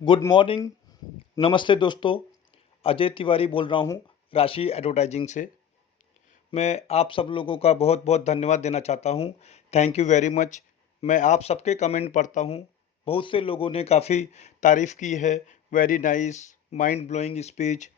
Good morning. नमस्ते दोस्तों। अजय तिवारी बोल रहा हूँ राशि एडवर्टाइजिंग से। मैं आप सब लोगों का बहुत बहुत धन्यवाद देना चाहता हूँ। Thank you very much. मैं आप सबके कमेंट पढ़ता हूँ। बहुत से लोगों ने काफ़ी तारीफ़ की है। Very nice, mind blowing speech,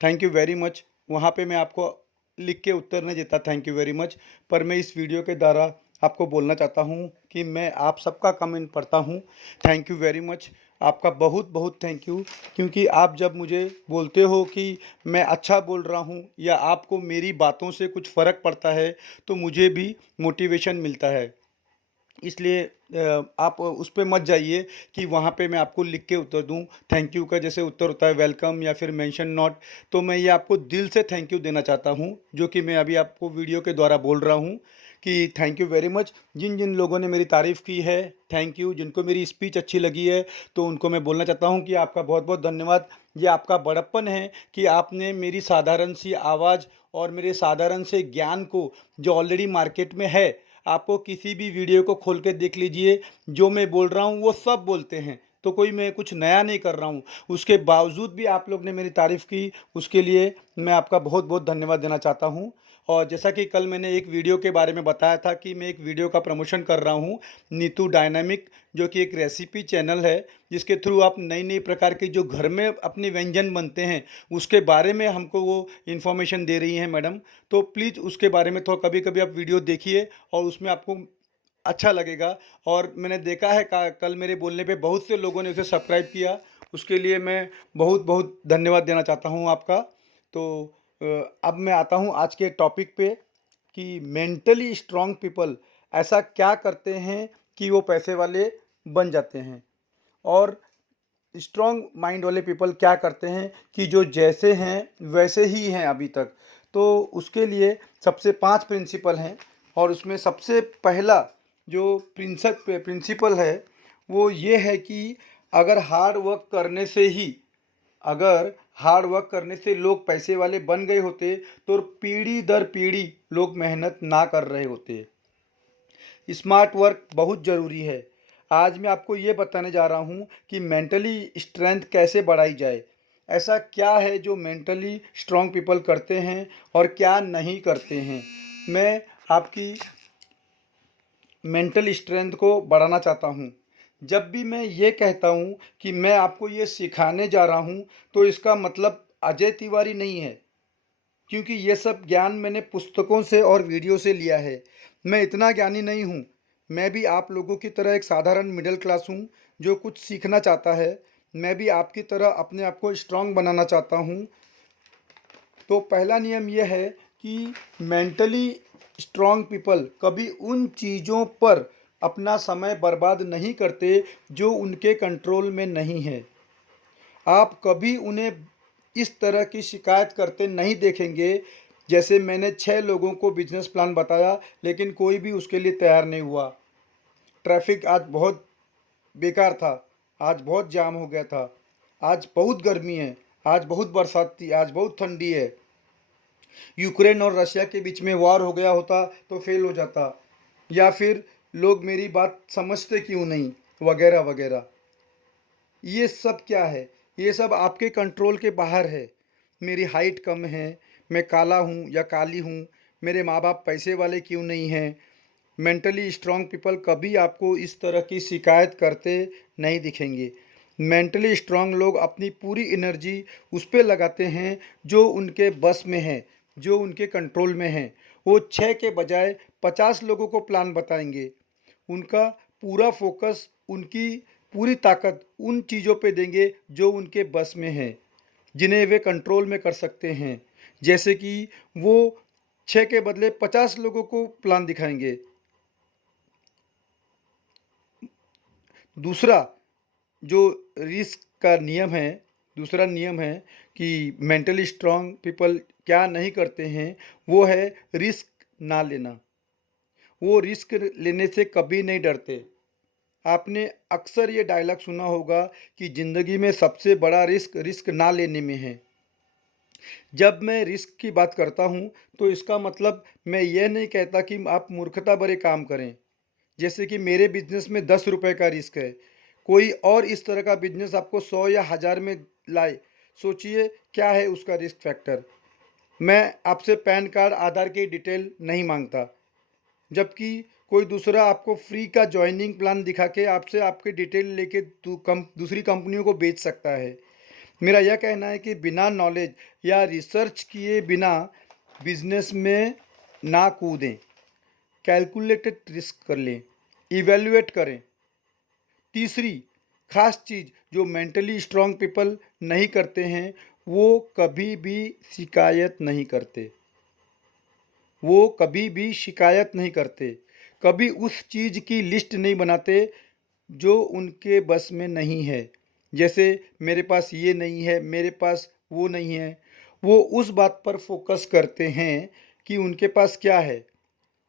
thank you very much. वहाँ पे मैं आपको लिख के उत्तर नहीं देता थैंक यू वेरी मच, पर मैं इस वीडियो के द्वारा आपको बोलना चाहता हूँ कि मैं आप सबका कमेंट पढ़ता हूँ। Thank you very much. आपका बहुत बहुत थैंक यू, क्योंकि आप जब मुझे बोलते हो कि मैं अच्छा बोल रहा हूँ या आपको मेरी बातों से कुछ फ़र्क पड़ता है, तो मुझे भी मोटिवेशन मिलता है। इसलिए आप उस पे मत जाइए कि वहाँ पे मैं आपको लिख के उत्तर दूँ। थैंक यू का जैसे उत्तर होता है वेलकम या फिर मेंशन नॉट, तो मैं ये आपको दिल से थैंक यू देना चाहता हूँ, जो कि मैं अभी आपको वीडियो के द्वारा बोल रहा हूँ कि थैंक यू वेरी मच। जिन जिन लोगों ने मेरी तारीफ़ की है, थैंक यू। जिनको मेरी स्पीच अच्छी लगी है, तो उनको मैं बोलना चाहता हूँ कि आपका बहुत बहुत धन्यवाद। ये आपका बड़प्पन है कि आपने मेरी साधारण सी आवाज़ और मेरे साधारण से ज्ञान को, जो ऑलरेडी मार्केट में है, आपको किसी भी वीडियो को खोल के देख लीजिए, जो मैं बोल रहा हूँ वो सब बोलते हैं, तो कोई मैं कुछ नया नहीं कर रहा हूँ। उसके बावजूद भी आप लोग ने मेरी तारीफ़ की, उसके लिए मैं आपका बहुत बहुत धन्यवाद देना चाहता हूँ। और जैसा कि कल मैंने एक वीडियो के बारे में बताया था कि मैं एक वीडियो का प्रमोशन कर रहा हूँ, नीतू डायनामिक, जो कि एक रेसिपी चैनल है, जिसके थ्रू आप नई नई प्रकार के जो घर में अपने व्यंजन बनते हैं, उसके बारे में हमको वो इन्फॉर्मेशन दे रही हैं मैडम। तो प्लीज़ उसके बारे में थोड़ा कभी कभी आप वीडियो देखिए और उसमें आपको अच्छा लगेगा। और मैंने देखा है कल मेरे बोलने पे बहुत से लोगों ने उसे सब्सक्राइब किया, उसके लिए मैं बहुत बहुत धन्यवाद देना चाहता हूँ आपका। तो अब मैं आता हूँ आज के टॉपिक पे कि मेंटली स्ट्रांग पीपल ऐसा क्या करते हैं कि वो पैसे वाले बन जाते हैं, और स्ट्रॉन्ग माइंड वाले पीपल क्या करते हैं कि जो जैसे हैं वैसे ही हैं अभी तक। तो उसके लिए सबसे 5 प्रिंसिपल हैं, और उसमें सबसे पहला जो प्रिंसिपल है वो ये है कि अगर हार्ड वर्क करने से ही अगर हार्ड वर्क करने से लोग पैसे वाले बन गए होते, तो पीढ़ी दर पीढ़ी लोग मेहनत ना कर रहे होते। स्मार्ट वर्क बहुत ज़रूरी है। आज मैं आपको ये बताने जा रहा हूँ कि मेंटली स्ट्रेंथ कैसे बढ़ाई जाए। ऐसा क्या है जो मेंटली स्ट्रांग पीपल करते हैं और क्या नहीं करते हैं। मैं आपकी मेंटल स्ट्रेंथ को बढ़ाना चाहता हूँ। जब भी मैं ये कहता हूँ कि मैं आपको ये सिखाने जा रहा हूँ, तो इसका मतलब अजय तिवारी नहीं है, क्योंकि ये सब ज्ञान मैंने पुस्तकों से और वीडियो से लिया है। मैं इतना ज्ञानी नहीं हूँ। मैं भी आप लोगों की तरह एक साधारण मिडिल क्लास हूँ, जो कुछ सीखना चाहता है। मैं भी आपकी तरह अपने आप को स्ट्रांग बनाना चाहता हूँ। तो पहला नियम यह है कि मेंटली स्ट्रांग पीपल कभी उन चीज़ों पर अपना समय बर्बाद नहीं करते जो उनके कंट्रोल में नहीं है। आप कभी उन्हें इस तरह की शिकायत करते नहीं देखेंगे। जैसे मैंने 6 लोगों को बिजनेस प्लान बताया, लेकिन कोई भी उसके लिए तैयार नहीं हुआ। ट्रैफिक आज बहुत बेकार था, आज बहुत जाम हो गया था, आज बहुत गर्मी है, आज बहुत बरसात थी, आज बहुत ठंडी है। यूक्रेन और रशिया के बीच में वॉर हो गया होता तो फेल हो जाता, या फिर लोग मेरी बात समझते क्यों नहीं, वगैरह वगैरह। ये सब क्या है? ये सब आपके कंट्रोल के बाहर है। मेरी हाइट कम है, मैं काला हूँ या काली हूँ, मेरे माँ बाप पैसे वाले क्यों नहीं हैं। मेंटली स्ट्रांग पीपल कभी आपको इस तरह की शिकायत करते नहीं दिखेंगे। मेंटली स्ट्रांग लोग अपनी पूरी एनर्जी उस पे लगाते हैं जो उनके बस में है, जो उनके कंट्रोल में है। वो 6 के बजाय 50 लोगों को प्लान बताएंगे। उनका पूरा फोकस, उनकी पूरी ताकत उन चीज़ों पे देंगे जो उनके बस में है, जिन्हें वे कंट्रोल में कर सकते हैं। जैसे कि वो 6 के बदले 50 लोगों को प्लान दिखाएंगे। दूसरा जो रिस्क का नियम है, दूसरा नियम है कि मेंटली स्ट्रांग पीपल क्या नहीं करते हैं, वो है रिस्क ना लेना। वो रिस्क लेने से कभी नहीं डरते। आपने अक्सर ये डायलॉग सुना होगा कि ज़िंदगी में सबसे बड़ा रिस्क रिस्क ना लेने में है। जब मैं रिस्क की बात करता हूँ, तो इसका मतलब मैं ये नहीं कहता कि आप मूर्खता भरे काम करें। जैसे कि मेरे बिजनेस में 10 रुपए का रिस्क है, कोई और इस तरह का बिजनेस आपको 100 या 1000 में लाए, सोचिए क्या है उसका रिस्क फैक्टर। मैं आपसे पैन कार्ड, आधार की डिटेल नहीं मांगता, जबकि कोई दूसरा आपको फ्री का जॉइनिंग प्लान दिखा के आपसे आपकी डिटेल लेके दूसरी कंपनियों को बेच सकता है। मेरा यह कहना है कि बिना नॉलेज या रिसर्च किए बिना बिजनेस में ना कूदें, कैलकुलेटेड रिस्क कर लें, इवैल्यूएट करें। तीसरी खास चीज़ जो मेंटली स्ट्रांग पीपल नहीं करते हैं, वो कभी भी शिकायत नहीं करते। वो कभी भी शिकायत नहीं करते, कभी उस चीज़ की लिस्ट नहीं बनाते जो उनके बस में नहीं है। जैसे मेरे पास ये नहीं है, मेरे पास वो नहीं है। वो उस बात पर फोकस करते हैं कि उनके पास क्या है।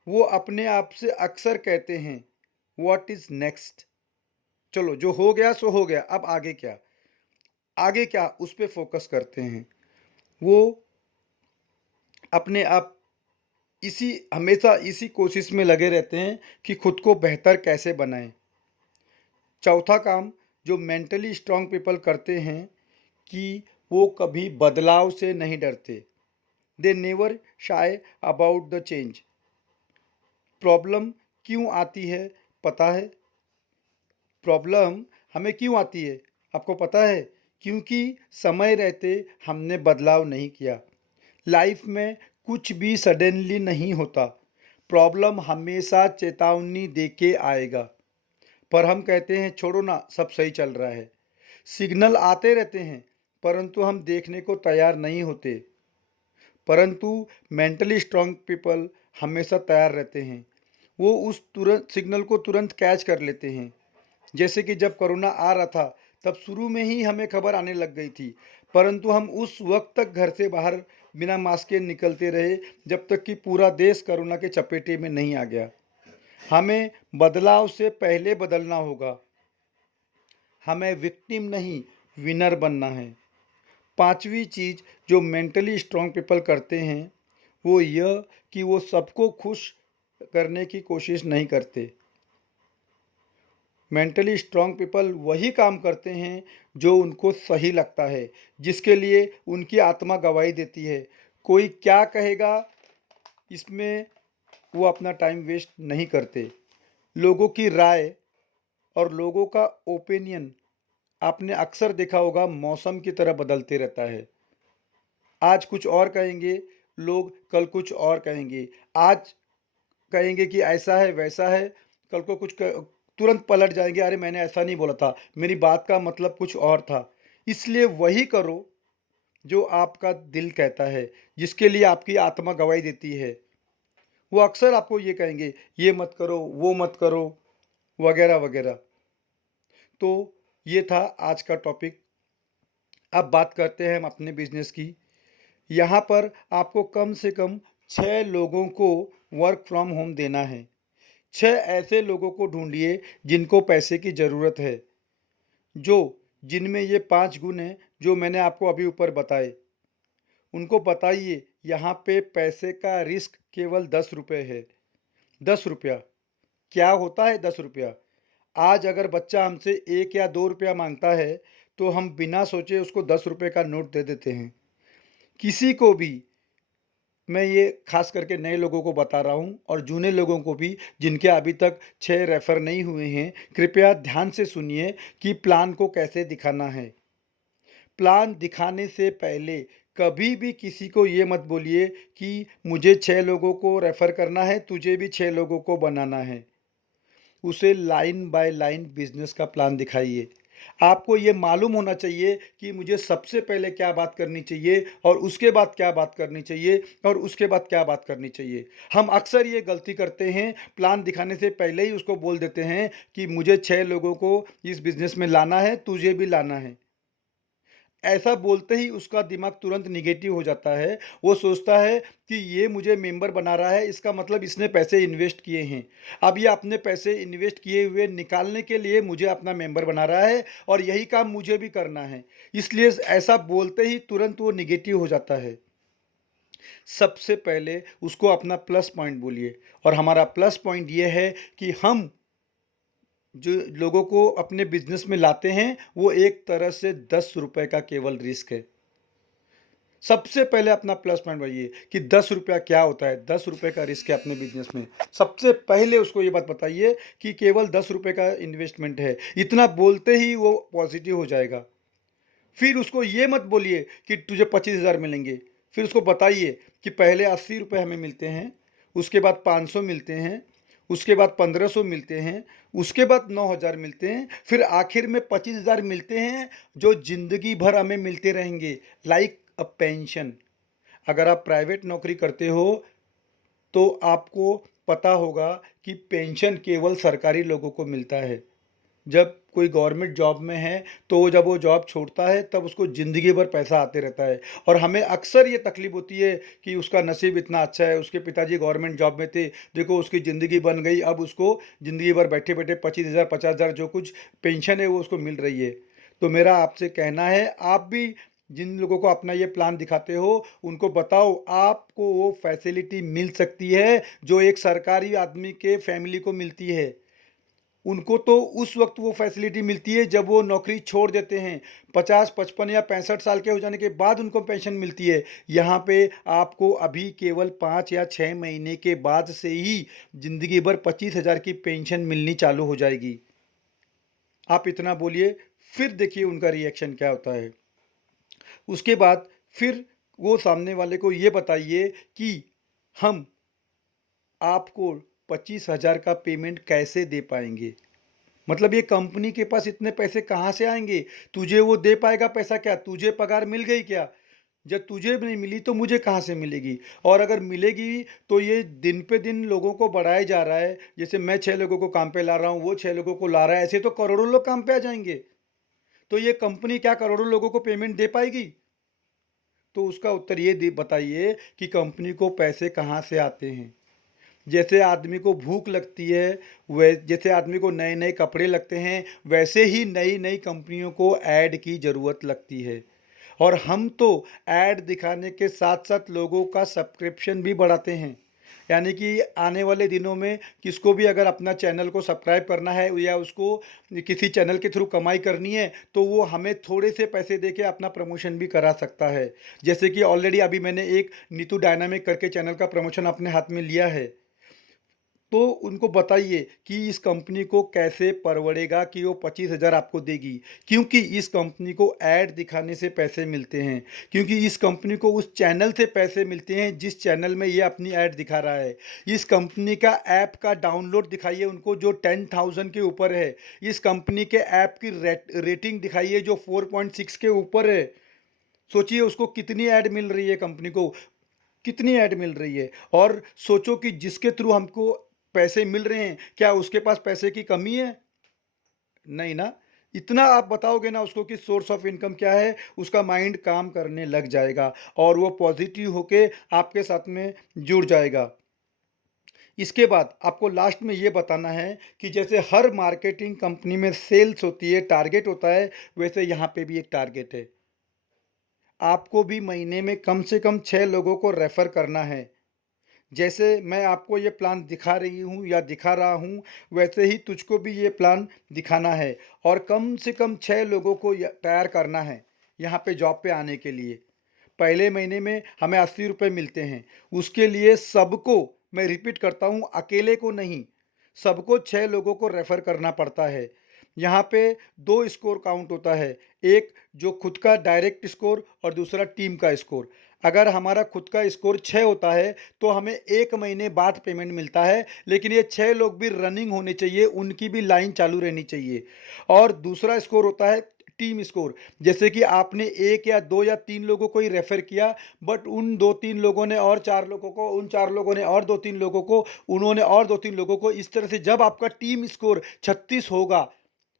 वो अपने आप से अक्सर कहते हैं, व्हाट इज़ नेक्स्ट। चलो जो हो गया सो हो गया, अब आगे क्या, आगे क्या, उस पे फोकस करते हैं। वो अपने आप हमेशा इसी कोशिश में लगे रहते हैं कि खुद को बेहतर कैसे बनाएं। चौथा काम जो मेंटली स्ट्रांग पीपल करते हैं कि वो कभी बदलाव से नहीं डरते। They never shy about the change. Problem क्यों आती है पता है? प्रॉब्लम हमें क्यों आती है आपको पता है? क्योंकि समय रहते हमने बदलाव नहीं किया। लाइफ में कुछ भी सडनली नहीं होता। प्रॉब्लम हमेशा चेतावनी दे के आएगा, पर हम कहते हैं छोड़ो ना, सब सही चल रहा है। सिग्नल आते रहते हैं, परंतु हम देखने को तैयार नहीं होते। परंतु मेंटली स्ट्रांग पीपल हमेशा तैयार रहते हैं। वो उस तुरंत सिग्नल को तुरंत कैच कर लेते हैं। जैसे कि जब कोरोना आ रहा था, तब शुरू में ही हमें खबर आने लग गई थी, परंतु हम उस वक्त तक घर से बाहर बिना मास्क के निकलते रहे, जब तक कि पूरा देश कोरोना के चपेटे में नहीं आ गया। हमें बदलाव से पहले बदलना होगा। हमें विक्टिम नहीं, विनर बनना है। पांचवी चीज़ जो मेंटली स्ट्रांग पीपल करते हैं, वो यह कि वो सबको खुश करने की कोशिश नहीं करते। मेंटली स्ट्रांग पीपल वही काम करते हैं जो उनको सही लगता है, जिसके लिए उनकी आत्मा गवाही देती है। कोई क्या कहेगा, इसमें वो अपना टाइम वेस्ट नहीं करते। लोगों की राय और लोगों का ओपिनियन आपने अक्सर देखा होगा, मौसम की तरह बदलते रहता है। आज कुछ और कहेंगे लोग, कल कुछ और कहेंगे। आज कहेंगे कि ऐसा है वैसा है, कल को तुरंत पलट जाएंगे, अरे मैंने ऐसा नहीं बोला था, मेरी बात का मतलब कुछ और था। इसलिए वही करो जो आपका दिल कहता है, जिसके लिए आपकी आत्मा गवाही देती है। वो अक्सर आपको ये कहेंगे, ये मत करो, वो मत करो, वगैरह वगैरह। तो ये था आज का टॉपिक। अब बात करते हैं हम अपने बिजनेस की। यहाँ पर आपको कम से कम 6 लोगों को वर्क फ्रॉम होम देना है। 6 ऐसे लोगों को ढूंढिए जिनको पैसे की ज़रूरत है, जो जिनमें ये 5 गुण हैं जो मैंने आपको अभी ऊपर बताए। उनको बताइए यहाँ पे पैसे का रिस्क केवल 10 रुपये है। 10 रुपया क्या होता है? 10 रुपया। आज अगर बच्चा हमसे 1 या 2 रुपया मांगता है, तो हम बिना सोचे उसको 10 रुपये का नोट दे देते हैं। किसी को भी, मैं ये खास करके नए लोगों को बता रहा हूँ और जूने लोगों को भी जिनके अभी तक 6 रेफर नहीं हुए हैं, कृपया ध्यान से सुनिए कि प्लान को कैसे दिखाना है। प्लान दिखाने से पहले कभी भी किसी को ये मत बोलिए कि मुझे 6 लोगों को रेफर करना है, तुझे भी 6 लोगों को बनाना है। उसे लाइन बाय लाइन बिजनेस का प्लान दिखाइए। आपको ये मालूम होना चाहिए कि मुझे सबसे पहले क्या बात करनी चाहिए और उसके बाद क्या बात करनी चाहिए और उसके बाद क्या बात करनी चाहिए। हम अक्सर ये गलती करते हैं, प्लान दिखाने से पहले ही उसको बोल देते हैं कि मुझे 6 लोगों को इस बिजनेस में लाना है, तुझे भी लाना है। ऐसा बोलते ही उसका दिमाग तुरंत निगेटिव हो जाता है। वो सोचता है कि ये मुझे मेंबर बना रहा है, इसका मतलब इसने पैसे इन्वेस्ट किए हैं। अब ये अपने पैसे इन्वेस्ट किए हुए निकालने के लिए मुझे अपना मेंबर बना रहा है और यही काम मुझे भी करना है। इसलिए ऐसा बोलते ही तुरंत वो निगेटिव हो जाता है। सबसे पहले उसको अपना प्लस पॉइंट बोलिए, और हमारा प्लस पॉइंट ये है कि हम जो लोगों को अपने बिज़नेस में लाते हैं, वो एक तरह से ₹10 का केवल रिस्क है। सबसे पहले अपना प्लस पॉइंट बताइए कि ₹10 क्या होता है? ₹10 का रिस्क है अपने बिज़नेस में। सबसे पहले उसको ये बात बताइए कि केवल ₹10 का इन्वेस्टमेंट है। इतना बोलते ही वो पॉज़िटिव हो जाएगा। फिर उसको ये मत बोलिए कि तुझे 25,000 मिलेंगे। फिर उसको बताइए कि पहले ₹80 हमें मिलते हैं, उसके बाद 500 मिलते हैं, उसके बाद 1500 मिलते हैं, उसके बाद 9,000 मिलते हैं, फिर आखिर में 25,000 मिलते हैं, जो ज़िंदगी भर हमें मिलते रहेंगे, लाइक अ पेंशन। अगर आप प्राइवेट नौकरी करते हो तो आपको पता होगा कि पेंशन केवल सरकारी लोगों को मिलता है। जब कोई गवर्नमेंट जॉब में है तो जब वो जॉब छोड़ता है तब उसको ज़िंदगी भर पैसा आते रहता है। और हमें अक्सर ये तकलीफ़ होती है कि उसका नसीब इतना अच्छा है, उसके पिताजी गवर्नमेंट जॉब में थे, देखो उसकी ज़िंदगी बन गई, अब उसको ज़िंदगी भर बैठे-बैठे 25,000 50,000 जो कुछ पेंशन है वो उसको मिल रही है। तो मेरा आपसे कहना है, आप भी जिन लोगों को अपना ये प्लान दिखाते हो, उनको बताओ आपको वो फैसिलिटी मिल सकती है जो एक सरकारी आदमी के फैमिली को मिलती है। उनको तो उस वक्त वो फैसिलिटी मिलती है जब वो नौकरी छोड़ देते हैं। 50 55 या 65 साल के हो जाने के बाद उनको पेंशन मिलती है। यहाँ पे आपको अभी केवल 5 या 6 महीने के बाद से ही ज़िंदगी भर 25,000 की पेंशन मिलनी चालू हो जाएगी। आप इतना बोलिए, फिर देखिए उनका रिएक्शन क्या होता है। उसके बाद फिर वो सामने वाले को ये बताइए कि हम आपको 25,000 का पेमेंट कैसे दे पाएँगे? मतलब ये कंपनी के पास इतने पैसे कहाँ से आएँगे? तुझे वो दे पाएगा पैसा क्या? तुझे पगार मिल गई क्या? जब तुझे नहीं मिली तो मुझे कहाँ से मिलेगी? और अगर मिलेगी तो ये दिन पे दिन लोगों को बढ़ाया जा रहा है। जैसे मैं 6 लोगों को काम पे ला रहा हूँ, वो 6 लोगों को ला रहा है, ऐसे तो करोड़ों लोग काम पे आ जाएँगे। तो ये कंपनी क्या करोड़ों लोगों को पेमेंट दे पाएगी? तो उसका उत्तर ये बताइए कि कंपनी को पैसे कहाँ से आते हैं। जैसे आदमी को भूख लगती है, वै जैसे आदमी को नए नए कपड़े लगते हैं, वैसे ही नई नई कंपनियों को ऐड की ज़रूरत लगती है। और हम तो ऐड दिखाने के साथ साथ लोगों का सब्सक्रिप्शन भी बढ़ाते हैं। यानी कि आने वाले दिनों में किसको भी अगर अपना चैनल को सब्सक्राइब करना है या उसको किसी चैनल के थ्रू कमाई करनी है तो वो हमें थोड़े से पैसे दे के अपना प्रमोशन भी करा सकता है। जैसे कि ऑलरेडी अभी मैंने एक नीतू डायनामिक करके चैनल का प्रमोशन अपने हाथ में लिया है। तो उनको बताइए कि इस कंपनी को कैसे परवड़ेगा कि वो 25,000 आपको देगी। क्योंकि इस कंपनी को ऐड दिखाने से पैसे मिलते हैं। क्योंकि इस कंपनी को उस चैनल से पैसे मिलते हैं जिस चैनल में ये अपनी ऐड दिखा रहा है। इस कंपनी का ऐप का डाउनलोड दिखाइए उनको जो 10,000 के ऊपर है। इस कंपनी के ऐप की रेटिंग दिखाइए जो 4.6 के ऊपर है। सोचिए उसको कितनी ऐड मिल रही है कंपनी को, कितनी ऐड मिल रही है। और सोचो कि जिसके थ्रू हमको पैसे मिल रहे हैं, क्या उसके पास पैसे की कमी है? नहीं ना। इतना आप बताओगे ना उसको कि सोर्स ऑफ इनकम क्या है, उसका माइंड काम करने लग जाएगा और वो पॉजिटिव होके आपके साथ में जुड़ जाएगा। इसके बाद आपको लास्ट में ये बताना है कि जैसे हर मार्केटिंग कंपनी में सेल्स होती है, टारगेट होता है, वैसे यहाँ पे भी एक टारगेट है। आपको भी महीने में कम से कम 6 लोगों को रेफ़र करना है। जैसे मैं आपको ये प्लान दिखा रही हूँ या दिखा रहा हूँ, वैसे ही तुझको भी ये प्लान दिखाना है और कम से कम 6 लोगों को तैयार करना है यहाँ पे जॉब पे आने के लिए। पहले महीने में हमें ₹80 मिलते हैं। उसके लिए सबको, मैं रिपीट करता हूँ, अकेले को नहीं, सबको 6 लोगों को रेफ़र करना पड़ता है। यहाँ पे 2 स्कोर काउंट होता है, एक जो खुद का डायरेक्ट स्कोर और दूसरा टीम का स्कोर। अगर हमारा खुद का स्कोर 6 होता है तो हमें 1 महीने बाद पेमेंट मिलता है, लेकिन ये 6 लोग भी रनिंग होने चाहिए, उनकी भी लाइन चालू रहनी चाहिए। और दूसरा स्कोर होता है टीम स्कोर। जैसे कि आपने 1 या 2 या 3 लोगों को ही रेफ़र किया, बट उन 2-3 लोगों ने और 4 लोगों को, उन 4 लोगों ने और 2-3 लोगों को, उन्होंने और 2-3 लोगों को, इस तरह से जब आपका टीम स्कोर 36 होगा,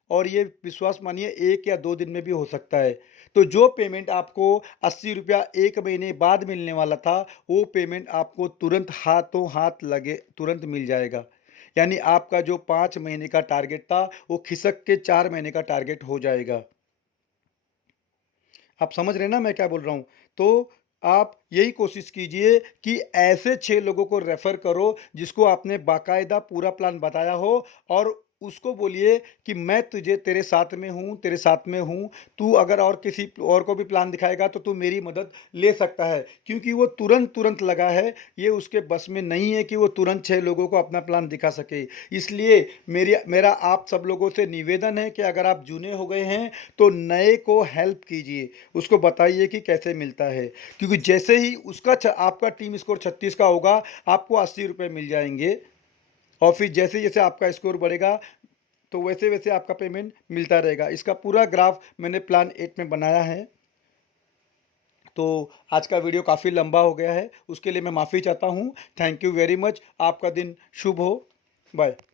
और ये विश्वास मानिए 1 या 2 दिन में भी हो सकता है। तो जो पेमेंट आपको ₹80 1 महीने बाद मिलने वाला था, वो पेमेंट आपको तुरंत हाथों हाथ लगे तुरंत मिल जाएगा। यानी आपका जो 5 महीने का टारगेट था, वो खिसक के 4 महीने का टारगेट हो जाएगा। आप समझ रहे हैं ना मैं क्या बोल रहा हूँ? तो आप यही कोशिश कीजिए कि ऐसे 6 लोगों को रेफ़र करो जिसको आपने बाकायदा पूरा प्लान बताया हो और उसको बोलिए कि मैं तुझे तेरे साथ में हूँ, तेरे साथ में हूँ। तू अगर और किसी और को भी प्लान दिखाएगा तो तू मेरी मदद ले सकता है, क्योंकि वो तुरंत लगा है। ये उसके बस में नहीं है कि वो तुरंत 6 लोगों को अपना प्लान दिखा सके। इसलिए मेरा आप सब लोगों से निवेदन है कि अगर आप जूने हो गए हैं तो नए को हेल्प कीजिए, उसको बताइए कि कैसे मिलता है, क्योंकि जैसे ही आपका टीम स्कोर 36 का होगा, आपको 80 रुपये मिल जाएंगे। और फिर जैसे जैसे आपका स्कोर बढ़ेगा तो वैसे वैसे आपका पेमेंट मिलता रहेगा। इसका पूरा ग्राफ मैंने प्लान 8 में बनाया है। तो आज का वीडियो काफ़ी लंबा हो गया है, उसके लिए मैं माफ़ी चाहता हूँ। Thank you very much. आपका दिन शुभ हो। बाय।